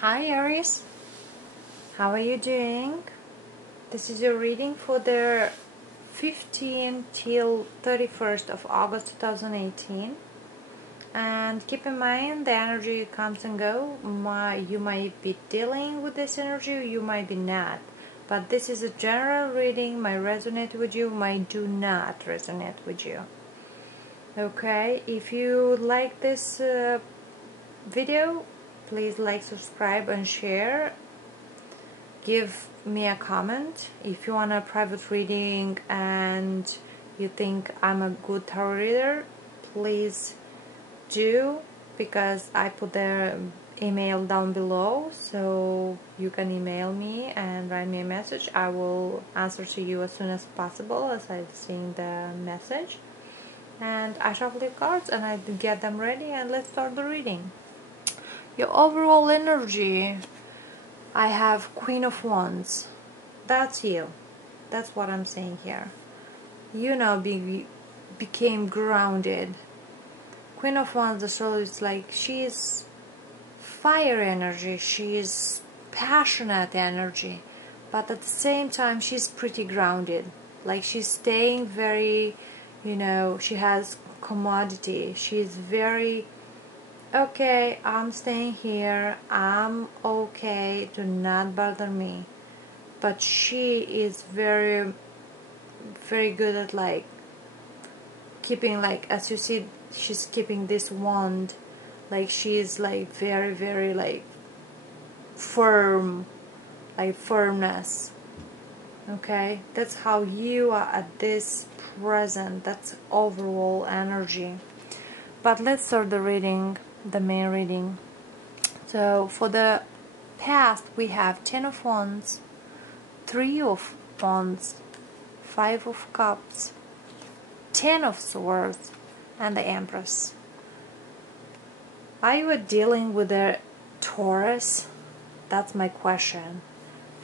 Hi Aries, how are you doing? This is your reading for the 15th till 31st of August 2018. And keep in mind the energy comes and go. You might be dealing with this energy, you might be not. But this is a general reading, might resonate with you, might do not resonate with you. Okay, if you like this video, please like, subscribe and share. Give me a comment if you want a private reading and you think I'm a good tarot reader. Please do, because I put the email down below, so you can email me and write me a message. I will answer to you as soon as possible as I've seen the message. And I shuffle the cards and I get them ready, and let's start the reading. Your overall energy, I have Queen of Wands. That's you. That's what I'm saying here. You now became grounded. Queen of Wands, the soul is like, she's fire energy, she's passionate energy, but at the same time she's pretty grounded. Like, she's staying very, she has commodity. She's very, okay, I'm staying here, I'm okay, do not bother me. But she is very, very good at like keeping, like, as you see, she's keeping this wand, like she's like very, very like firm, like firmness. Okay, that's how you are at this present. That's overall energy. But let's start the reading, the main reading. So for the past we have 10 of Wands, 3 of Wands, 5 of Cups, 10 of Swords, and the Empress. Are you dealing with a Taurus? That's my question.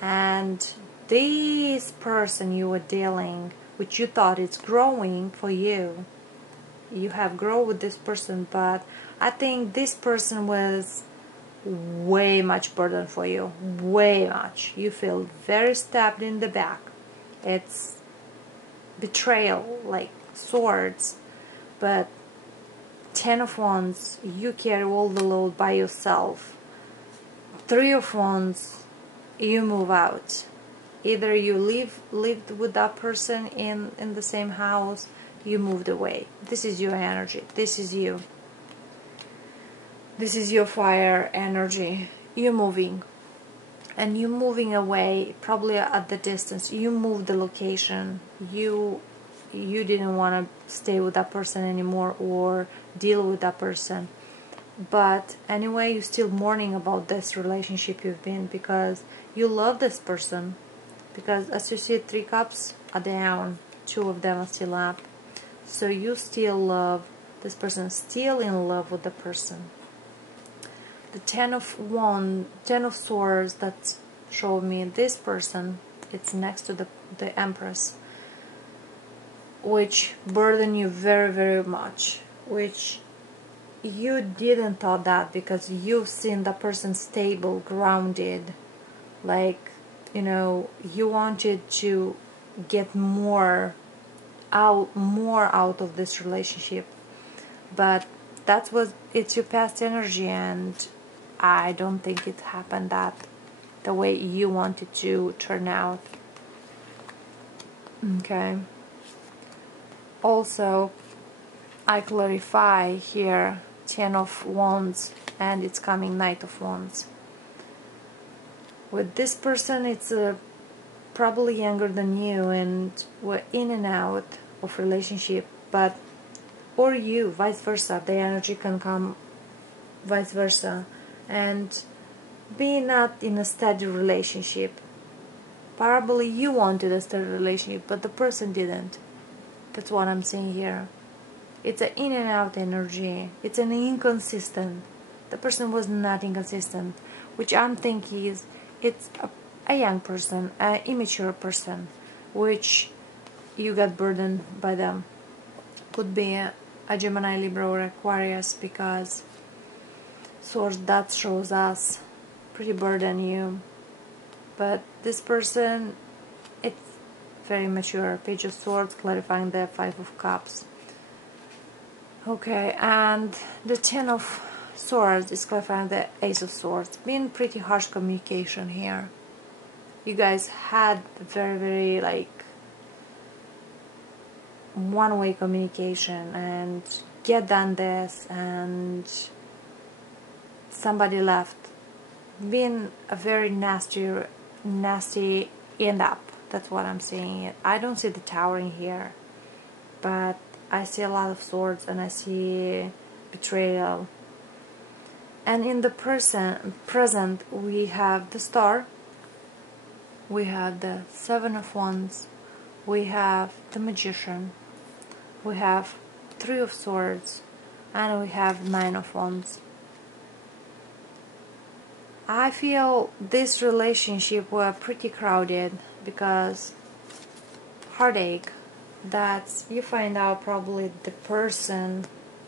And this person you were dealing, which you thought is growing for you, you have grown with this person, but I think this person was way much burden for you, way much. You feel very stabbed in the back. It's betrayal, like swords. But 10 of Wands, you carry all the load by yourself. 3 of Wands, you move out. Either you lived with that person in the same house, you moved away. This is your energy. This is you. This is your fire energy. You're moving. And you're moving away, probably at the distance. You moved the location. You didn't want to stay with that person anymore or deal with that person. But anyway, you're still mourning about this relationship you've been, because you love this person. Because as you see, 3 cups are down, 2 of them are still up. So you still love this person, still in love with the person. The 10 of Wands, 10 of Swords that showed me this person, it's next to the Empress, which burden you very, very much, which you didn't thought that, because you've seen the person stable, grounded, like, you wanted to get more out of this relationship. But it's your past energy, and I don't think it happened that the way you wanted to turn out. Okay. Also, I clarify here 10 of Wands, and it's coming Knight of Wands. With this person, it's probably younger than you, and we're in and out of relationship, but or you, vice versa. The energy can come vice versa, and be not in a steady relationship. Probably you wanted a steady relationship, but the person didn't. That's what I'm saying here. It's an in and out energy. It's an inconsistent. The person was not inconsistent, which I'm thinking is it's a young person, an immature person, which you got burdened by them. Could be a Gemini, Libra, or Aquarius, because source that shows us pretty burden you. But this person, it's very mature. Page of Swords, clarifying the Five of Cups. Okay, and the Ten of Swords is clarifying the Ace of Swords. Been pretty harsh communication here. You guys had very like one-way communication and get done this, and somebody left. Been a very nasty end up. That's what I'm saying. I don't see the Tower in here, but I see a lot of swords and I see betrayal. And in the present we have the Star, we have the Seven of Wands, we have the Magician, we have Three of Swords, and we have Nine of Wands. I feel this relationship were pretty crowded because heartache, that you find out probably the person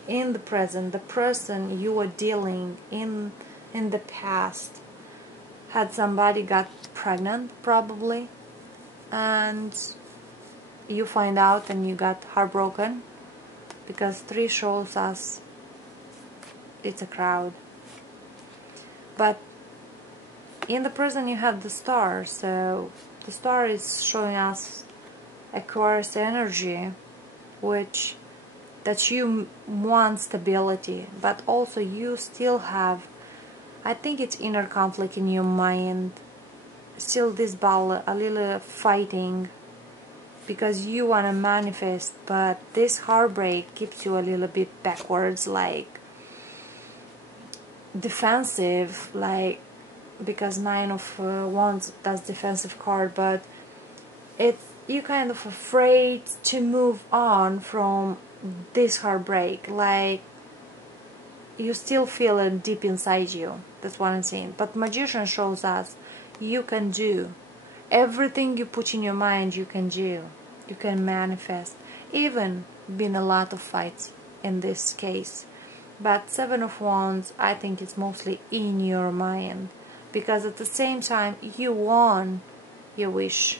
in the present, the person you were dealing in the past, had somebody got pregnant probably, and you find out and you got heartbroken, because 3 shows us it's a crowd. But in the present you have the Star, so the Star is showing us Aquarius energy, which that you want stability, but also you still have, I think it's inner conflict in your mind, still this battle, a little fighting, because you want to manifest, but this heartbreak keeps you a little bit backwards, like defensive, like, because Nine of Wands, that's defensive card, but it's, you kind of afraid to move on from this heartbreak, like you still feel it deep inside you. That's what I'm saying. But Magician shows us you can do everything you put in your mind. You can do, you can manifest. Even been a lot of fights in this case, but Seven of Wands, I think it's mostly in your mind, because at the same time you want your wish,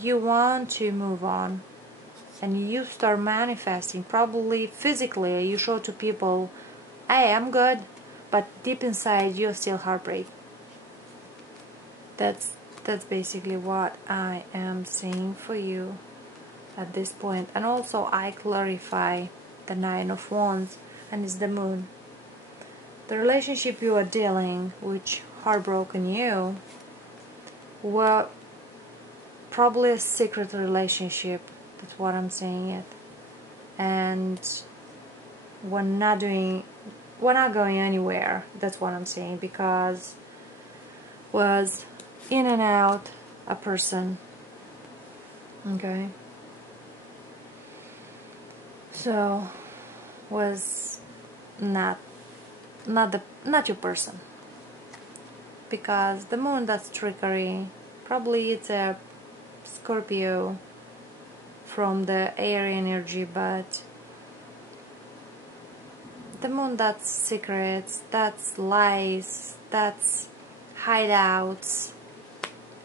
you want to move on, and you start manifesting. Probably physically you show to people, hey, I'm good, but deep inside you're still heartbreak. That's basically what I am saying for you at this point. And also I clarify the Nine of Wands, and it's the Moon. The relationship you are dealing, which heartbroken you, were probably a secret relationship. That's what I'm saying it. And we're not going anywhere. That's what I'm saying, because was in and out a person. Okay. So was not your person, because the Moon, that's trickery. Probably it's a Scorpio from the air energy, but the Moon, that's secrets, that's lies, that's hideouts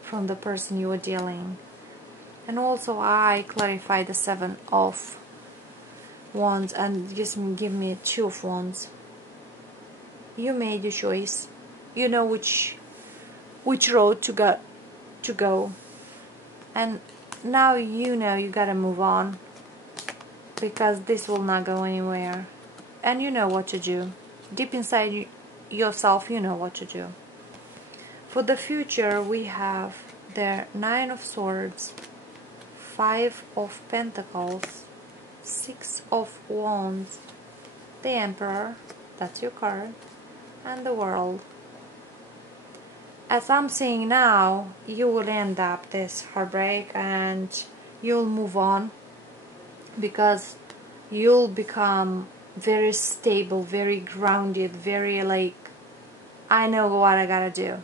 from the person you are dealing. And also I clarify the Seven of Wands, and just give me Two of Wands. You made your choice. You know which road to go, and now you know you gotta move on, because this will not go anywhere, and you know what to do. Deep inside yourself, you know what to do. For the future, we have the Nine of Swords, Five of Pentacles, Six of Wands, the Emperor, that's your card, and the World. As I'm saying now, you will end up this heartbreak and you'll move on, because you'll become very stable, very grounded, very like, I know what I gotta do.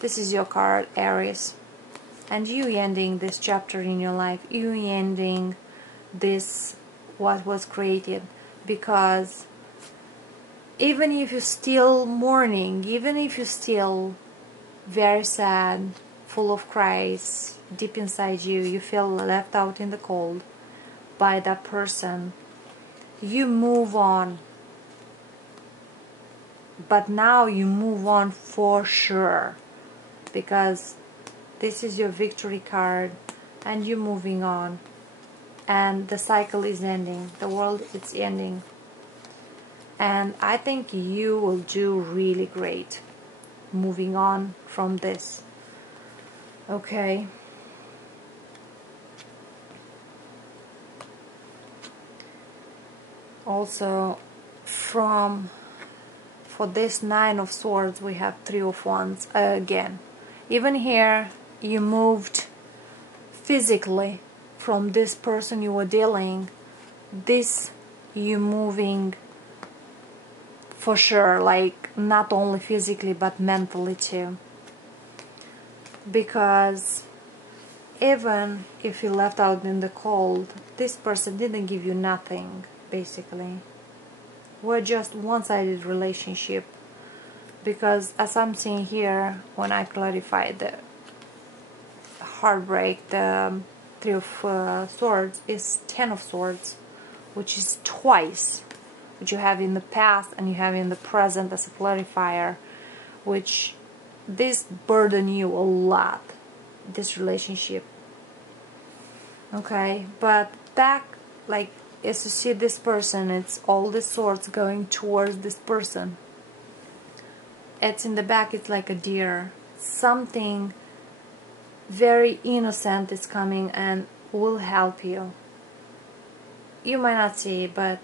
This is your card, Aries. And you ending this chapter in your life, you ending this what was created, because even if you're still mourning, even if you're still very sad, full of cries, deep inside you, you feel left out in the cold by that person, you move on. But now you move on for sure, because this is your victory card and you're moving on, and the cycle is ending, the world is ending, and I think you will do really great moving on from this. Okay, also for this Nine of Swords we have Three of Wands again. Even here you moved physically from this person you were dealing. This you moving for sure, like not only physically but mentally too, because even if you left out in the cold, this person didn't give you nothing. Basically we're just one-sided relationship, because as I'm seeing here, when I clarify the heartbreak, the Three of Swords is Ten of Swords, which is twice, which you have in the past and you have in the present as a clarifier, which this burden you a lot, this relationship. Okay, but back, like, as you see this person, it's all the swords going towards this person. It's in the back, it's like a deer. Something very innocent is coming and will help you. You might not see, but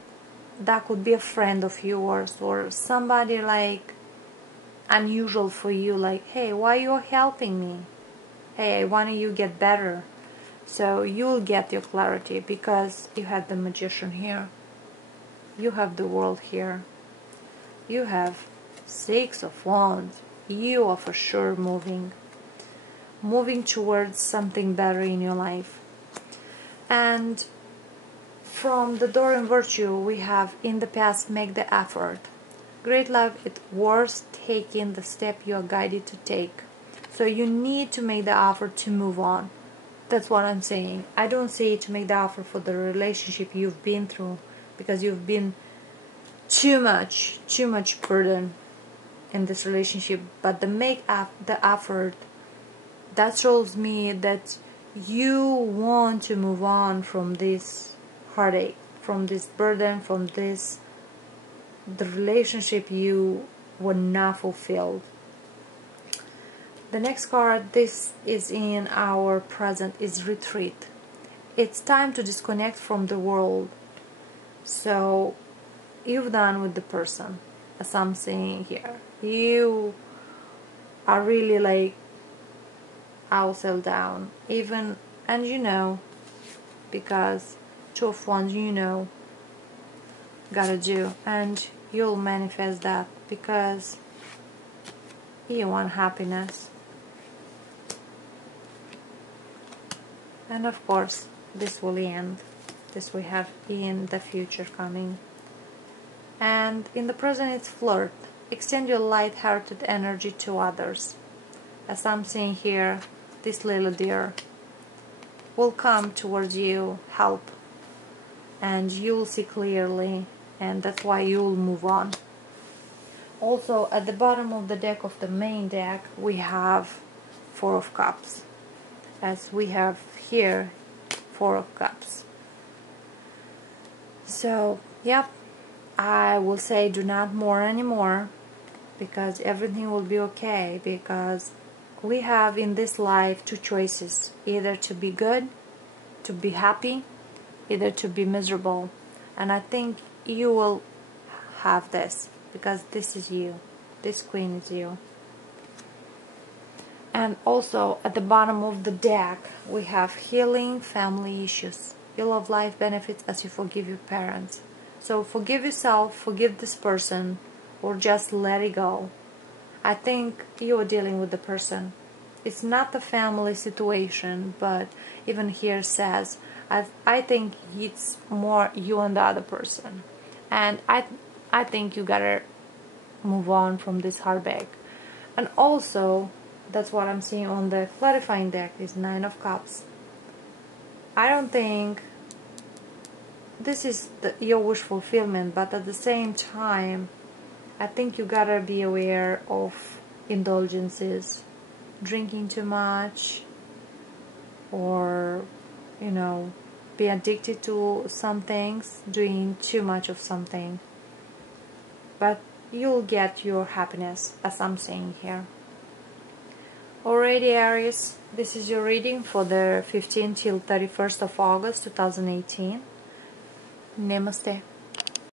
that could be a friend of yours or somebody like unusual for you, like, hey, why you helping me? Hey, I want you get better. So you'll get your clarity, because you had the Magician here, you have the World here, you have Six of Wands. You are for sure moving towards something better in your life. And from the Door in Virtue we have, in the past, make the effort. Great love, it's worth taking the step you are guided to take. So you need to make the effort to move on. That's what I'm saying. I don't say to make the effort for the relationship you've been through, because you've been too much burden in this relationship, but the effort, that shows me that you want to move on from this heartache, from this burden, from this, the relationship you were not fulfilled. The next card, this is in our present, is Retreat. It's time to disconnect from the world. So you've done with the person, as I'm saying here. You are really like, I'll settle down, even, and you know, because Two of Wands, you know, gotta do, and you'll manifest that, because you want happiness. And of course this will end, this we have in the future coming. And in the present it's Flirt. Extend your light-hearted energy to others. As I'm seeing here, this little deer will come towards you, help, and you'll see clearly, and that's why you'll move on. Also at the bottom of the deck, of the main deck, we have Four of Cups, as we have here Four of Cups. So yep, I will say do not mourn anymore, because everything will be okay, because we have in this life two choices: either to be good, to be happy, either to be miserable. And I think you will have this, because this is you, this Queen is you. And also at the bottom of the deck we have Healing Family Issues. You love life benefits as you forgive your parents. So forgive yourself, forgive this person, or just let it go. I think you are dealing with the person. It's not the family situation, but even here says, I think it's more you and the other person. And I think you gotta move on from this heartbreak. And also, that's what I'm seeing on the clarifying deck, is Nine of Cups. I don't think this is your wish fulfillment, but at the same time, I think you gotta be aware of indulgences, drinking too much, or, you know, be addicted to some things, doing too much of something. But you'll get your happiness, as I'm saying here. Alrighty, Aries, this is your reading for the 15th till 31st of August 2018. Namaste.